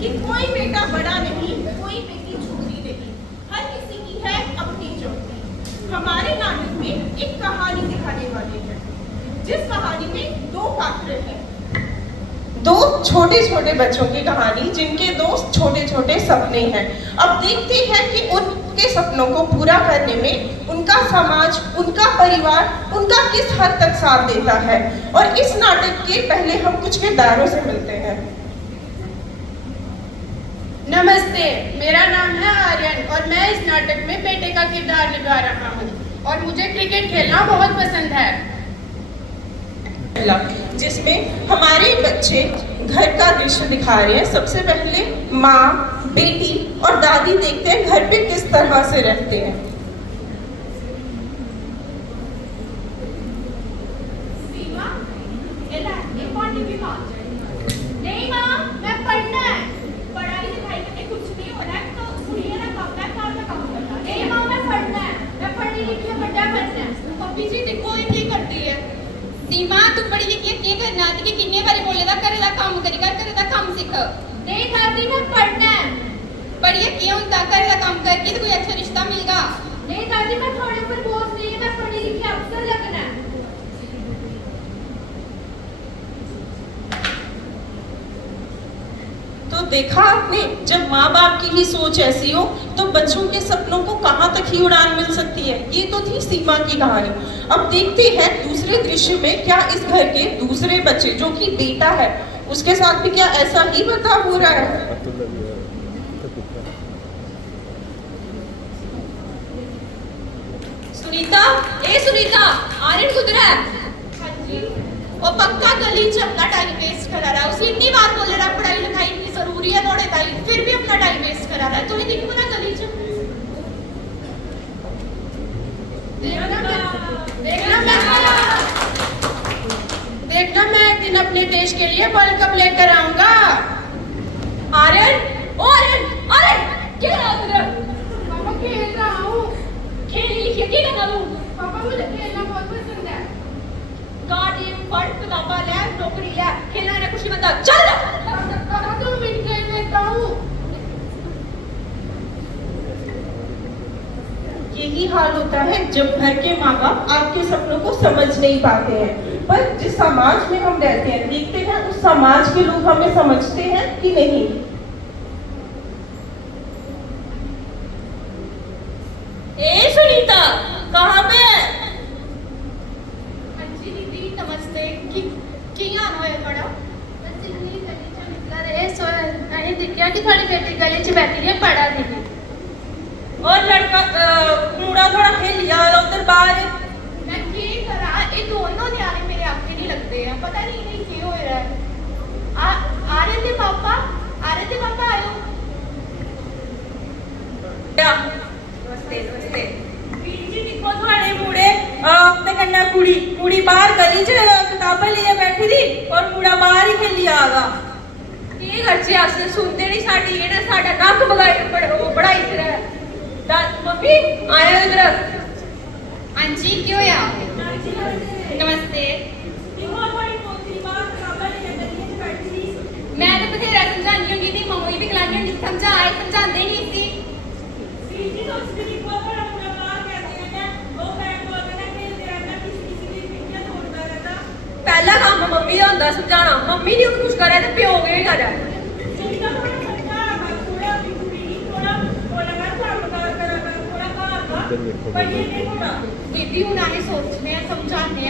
कि कोई बेटा बड़ा नहीं, कोई बेटी छोटी नहीं, हर किसी की है अपनी चौकी। हमारे नाटक में एक कहानी दिखाने वाले हैं, जिस कहानी में दो पात्र हैं, दो छोटे छोटे बच्चों की कहानी, जिनके दो छोटे छोटे सपने हैं। अब देखते हैं कि उनके सपनों को पूरा करने में उनका समाज, उनका परिवार, उनका किस हद तक साथ देता है। और इस नाटक के पहले हम कुछ किरदारों से मिलते हैं। नमस्ते, मेरा नाम है आर्यन और मैं इस नाटक में बेटे का किरदार निभा रहा हूँ और मुझे क्रिकेट खेलना बहुत पसंद है, जिसमें हमारे बच्चे घर का दृश्य दिखा रहे हैं। सबसे पहले माँ, बेटी और दादी देखते हैं घर पे किस तरह से रहते हैं। नहीं माँ, मैं पढ़ना है, पढ़ाई लिखाई करके कुछ नहीं होना है, तो कुड़िया ना काम है, काम ना काम करना। नहीं माँ, मैं पढ़ना है, मैं पढ़ी लिखी है, बड़ा बनना है। पप्पी जी देखो ये क्या करती है। सीमा तू पढ़ी लिखी है, क्या करना है? कि कितने बारी बोले दा करे दा काम करी कर, करे दा काम सीख। नहीं दादी मैं पढ़ना है। पढ़िए क्यों दा करे दा काम करके तो कोई अच्छा रिश्ता मिलेगा। नहीं दादी मैं थोड़े ऊपर बोझ नहीं है, मैं पढ़ी लिखी अफसर लगना है। तो देखा आपने, जब माँ बाप की ही सोच ऐसी हो तो बच्चों के सपनों को कहाँ तक ही उड़ान मिल सकती है। ये तो थी सीमा की कहानी। अब देखते हैं दूसरे दृश्य में क्या इस घर के दूसरे बच्चे, जो कि बेटा है, उसके साथ भी क्या ऐसा ही बर्ताव हो रहा है। सुनीता, ए सुनीता, आर्यन किधर है? हाँ जी। वो पक्का गली च अपना टाइम वेस्ट करा रहा है। उसे इतनी बार बोल रहा पढ़ाई लिखाई इतनी जरूरी है थोड़े ताई, फिर भी अपना टाइम वेस्ट करा रहा है। तुम्हें दिखो ना गली च। देखना मैं एक दिन अपने देश के लिए वर्ल्ड कप लेकर आऊंगा। आर्यन, ओ आर्यन, आर्यन, क्या कर रहा है? पापा खेल रहा हूँ। खेल लिखिए क्या करना लूं? पापा मुझे खेलना बहुत पसंद है। गार्डियन फंड किताबा ले, नौकरी ले, खेलना ना कुछ नहीं बता। चल पापा तो मैं खेल लेता हूँ। यही हाल होता है जब घर के माँ बाप आपके सपनों को समझ नहीं पाते हैं। पर जिस समाज में हम रहते हैं, देखते हैं उस समाज के लोग हमें समझते हैं कि नहीं। ए सुनीता, कहाँ पे है? हाँ जी दीदी नमस्ते। की आना है बड़ा? बस इतनी गली च निकला रहे सो नहीं दिखया कि थोड़ी बेटी गली च बैठी है पढ़ा दीदी। और लड़का कूड़ा थोड़ा खेल लिया उधर बाहर। मैं की करा, ये दोनों न्यारे मेरे आंखें नहीं लगते हैं, पता नहीं इन्हें की हो रहा है। आ रहे थे पापा, आ रहे थे पापा, आयो। नमस्ते नमस्ते। ਵੀਰ ਜੀ ਦੇਖੋ ਤੁਹਾਡੇ ਮੁੰਡੇ ਤੇ ਕੰਨਾ ਕੁੜੀ ਕੁੜੀ ਬਾਹਰ ਗਲੀ 'ਚ ਕਿਤਾਬਾਂ ਲਈ ਬੈਠੀ ਦੀ ਔਰ ਮੁੰਡਾ ਬਾਹਰ ਹੀ ਖੇਲੀ ਆਗਾ। ਇਹ ਖਰਚੇ ਆਸੇ ਸੁਣਦੇ ਨਹੀਂ ਸਾਡੀ, ਇਹਨੇ ਸਾਡਾ ਨੱਕ ਬੜਾਈ ਫਿਰ मम्मी आया इधर। हाँ जी क्यों या? नमस्ते। मैं तो बथेरा समझानी होंगी थी, मम्मी भी खिलानी होंगी, समझाए समझाते नहीं थी। पहला काम मम्मी का होंदा समझाना, मम्मी नहीं कुछ करे तो प्यो भी करे। दीदी उन्हें सोचने समझाने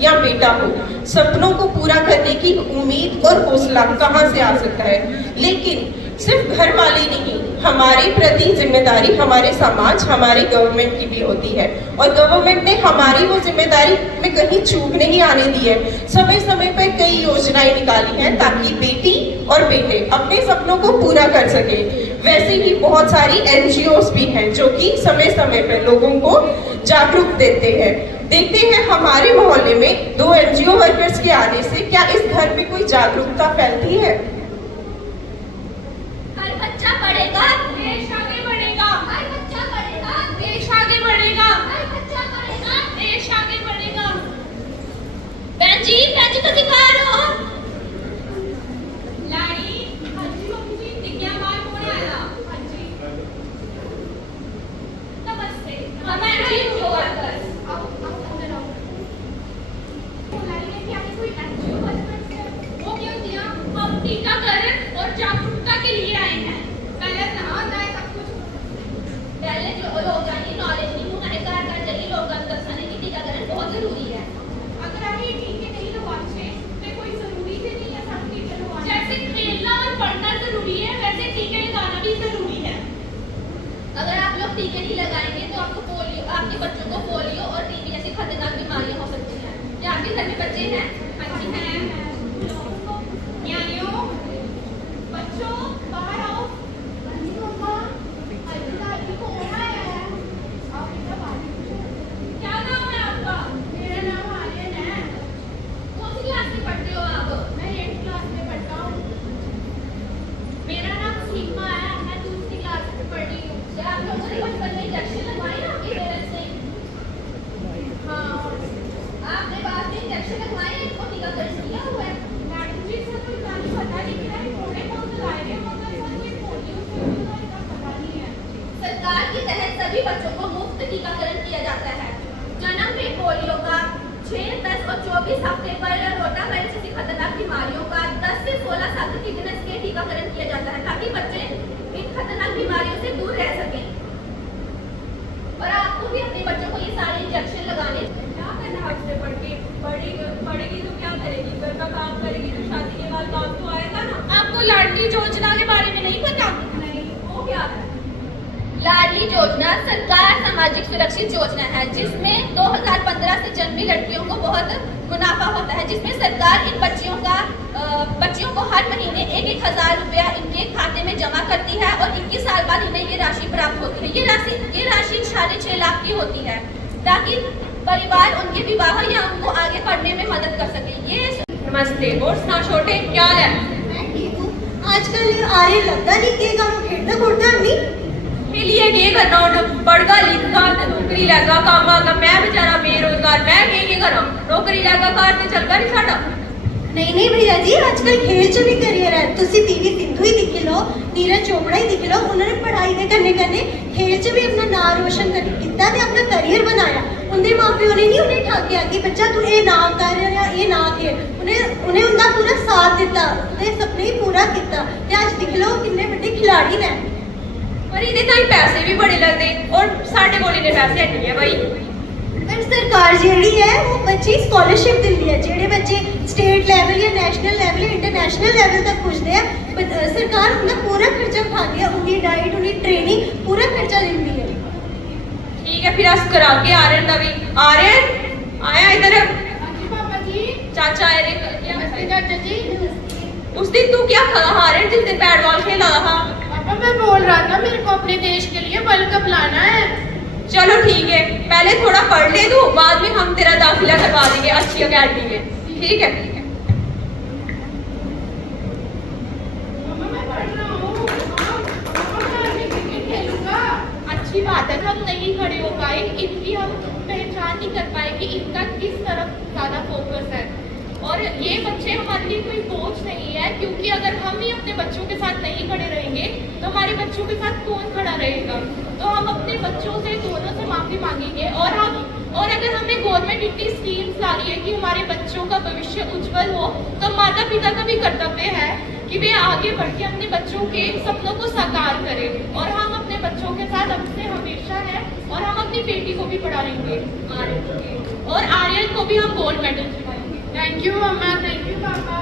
या बेटा हो, सपनों को पूरा करने की उम्मीद और हौसला कहाँ से आ सकता है। लेकिन सिर्फ घर वाले नहीं, हमारे प्रति जिम्मेदारी हमारे समाज, हमारे गवर्नमेंट की भी होती है। और गवर्नमेंट ने हमारी वो जिम्मेदारी में कहीं चूक नहीं आने दी है। समय समय पर कई योजनाएं निकाली हैं ताकि बेटी और बेटे अपने सपनों को पूरा कर सके। वैसे ही बहुत सारी एनजीओस भी हैं जो कि समय समय पर लोगों को जागरूक देते हैं। देखते हैं हमारे मोहल्ले में 2 एनजीओ वर्कर्स के आने से क्या इस घर में कोई जागरूकता फैलती है। हर बच्चा पढ़ेगा देश आगे बढ़ेगा, हर बच्चा पढ़ेगा देश आगे बढ़ेगा, हर बच्चा पढ़ेगा देश आगे बढ़ेगा। बहन जी तो दिखा रहे हो लाड़ी। हाँ जी मम्मी टीके नहीं लगाएंगे तो आपको पोलियो, आपके बच्चों को पोलियो और टीबी जैसी खतरनाक बीमारियां हो सकती हैं। क्या आपके घर में बच्चे हैं? हाँ जी हैं। न्यायो, बच्चों बाहर आओ। क्या नाम है आपका? मेरा नाम आर्यन है। कौन सी क्लास में पढ़ते हो आप? मैं 8th क्लास में पढ़ता हूँ। मेरा नाम सीमा है, मैं दूसरी क्लास में पढ़ रही हूँ। क्या आप लोगों ने बचपन में इंजेक्शन लगवाए ना आपके पेरेंट्स ने? हाँ, आपने बाद में इंजेक्शन लगवाए हैं, इनको टीकाकरण किया हुआ है? मैडम जी, सर कोई इतना नहीं पता, लेकिन है थोड़े बहुत लगाए हैं, मगर सर कोई पोलियो से उतना इतना पता नहीं है। सरकार के तहत सभी बच्चों को मुफ्त टीकाकरण किया जाता है। जन्म में पोलियो का, 6, 10 और 24 हफ्ते पर रोटावायरस जैसी खतरनाक बीमारियों का, 10 से 16 साल तक टिटनेस के टीकाकरण किया जाता है ताकि बच्चे इन खतरनाक बीमारियों से दूर रह सकें। और आपको भी अपने बच्चों को ये सारे इंजेक्शन लगाने। क्या करना है उससे पढ़ के? पढ़ेगी तो क्या करेगी? घर का काम करेगी तो शादी के बाद काम तो आएगा ना। आपको लाडली योजना के बारे में नहीं पता? नहीं, वो क्या है? लाडली योजना सरकार सामाजिक सुरक्षित योजना है जिसमें 2015 से जन्मी लड़कियों को बहुत मुनाफा होता है, जिसमें सरकार इन बच्चियों को हर महीने 1,000 रुपया इनके खाते में जमा करती है और 21 साल बाद इन्हें ये राशि प्राप्त होती है। ये राशि 6.5 लाख की होती है ताकि परिवार उनके विवाह या उनको आगे पढ़ने में मदद कर सके। ये नमस्ते। और सुना छोटे, क्या है? मैं ठीक हूँ। आजकल ये आर्य लगता नहीं कि गाँव खेलता खुलता नहीं। लिए ये करना उन्हें पढ़गा लिखगा ते नौकरी लैगा काम आगा। मैं बेचारा बेरोजगार, मैं ये करा? नौकरी लैगा घर ते चलगा नहीं साडा। नहीं भैया जी, आजकल खेल च भी करियर है। तुसी पीवी सिंधु ही दिख लो, नीरज चोपड़ा ही दिख लो, उन्होंने पढ़ाई के करने खेल च भी अपना नाम रोशन किया ते अपना करियर बनाया। उनके माँ प्यो ने नहीं उन्हें ठाकिया कि बच्चा तू ये ना कर या ये ना खेल। उन्हें उनका पूरा साथ दिता, उन्हें सपने ही पूरा किया। आज दिख लो कितने बड़े खिलाड़ी ने। पर इहदे ताईं पैसे भी बड़े लगदे और साडे कोल इन्ने पैसे नहीं है भाई। पर सरकार जी है वो बच्चे स्कॉलरशिप दिंदी है। जेडे बच्चे स्टेट लेवल या नेशनल लेवल या इंटरनेशनल लेवल तक पुजते हैं, सरकार उनका पूरा खर्चा उठाती है। उनकी डाइट, उनकी ट्रेनिंग पूरा खर्चा दिंदी है। ठीक है, फिर अस करा के आर्यन दा भी। आर्यन आया इधर। पापा जी। चाचा आए रे। चाचा जी। उस दिन तू क्या करा आर्यन जिस दिन बैट बॉल खेला था? पापा मैं बोल रहा था मेरे को अपने देश के लिए वर्ल्ड कप लाना है। चलो ठीक है, पहले थोड़ा पढ़ ले तू, बाद में हम तेरा दाखिला करवा देंगे अच्छी अकेडमी में। ठीक है? मम्मा मैं पढ़ रहा हूँ। मैं क्रिकेट खेलूंगा। अच्छी बात है, हम नहीं खड़े हो पाए, इनकी हम पहचान नहीं कर पाए कि इनका किस तरफ ज्यादा फोकस है। और ये बच्चे हमारे लिए कोई बोझ नहीं है, क्योंकि अगर हम ही अपने बच्चों के साथ नहीं खड़े रहेंगे तो हमारे बच्चों के साथ कौन खड़ा रहेगा। तो हम अपने बच्चों से दोनों से माफी मांगेंगे। और अगर हमें गवर्नमेंट इतनी स्कीम्स ला रही है कि हमारे बच्चों का भविष्य उज्जवल हो, तो माता पिता का भी कर्तव्य है कि वे आगे बढ़ के अपने बच्चों के सपनों को साकार करें। और हम अपने बच्चों के साथ हमसे हमेशा हैं और हम अपनी बेटी को भी पढ़ाएंगे, आर्यन को। और आर्यन को भी हम गोल्ड मेडल दिलवाएंगे। थैंक यू मम्मा, थैंक यू पापा।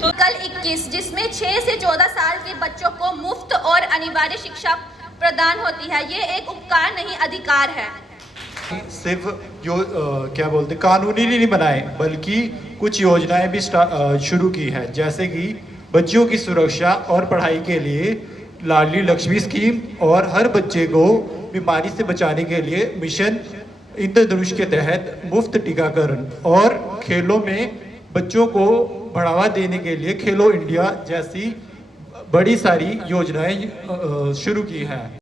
तो कल 21 जिसमें 6 से 14 साल के बच्चों को मुफ्त और अनिवार्य शिक्षा प्रदान होती है। ये एक उपकार नहीं, अधिकार है। सिर्फ जो क्या बोलते कानूनी नहीं बनाए, बल्कि कुछ योजनाएं भी शुरू की है, जैसे कि बच्चों की सुरक्षा और पढ़ाई के लिए लाडली लक्ष्मी स्कीम और हर बच्चे को बीमारी से बचाने के लिए मिशन इंद्रधनुष के तहत मुफ्त टीकाकरण और खेलों में बच्चों को बढ़ावा देने के लिए खेलो इंडिया जैसी बड़ी सारी योजनाएं शुरू की हैं।